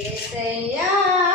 ఏసయ్యా!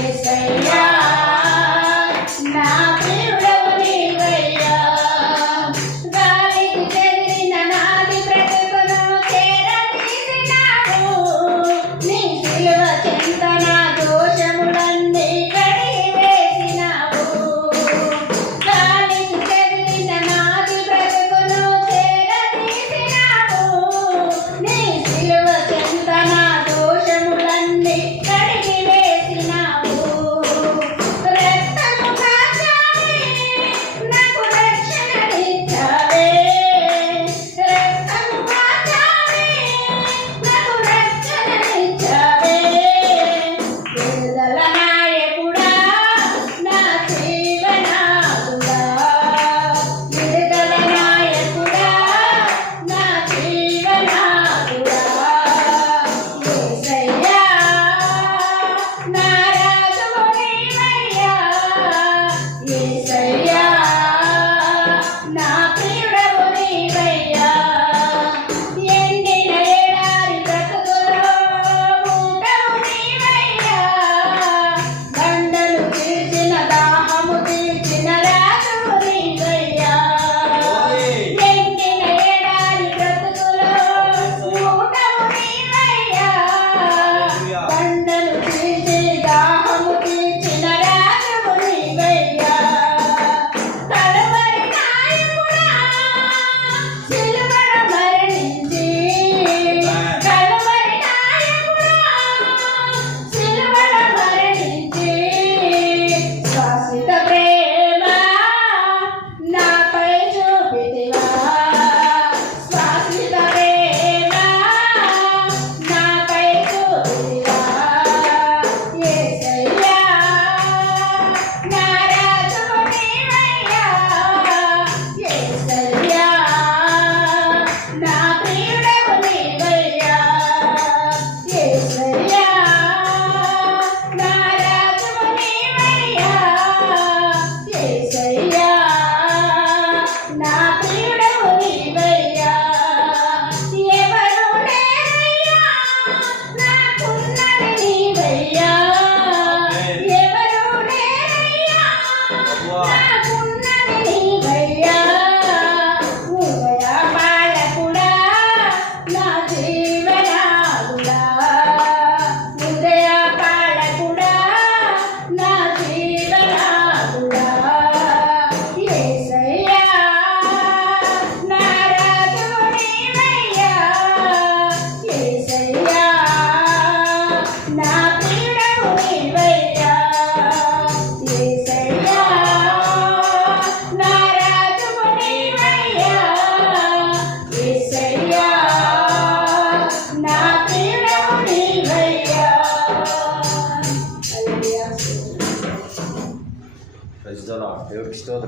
say హల్లెలూయా ప్రజల దేవుడికి స్తోత్రం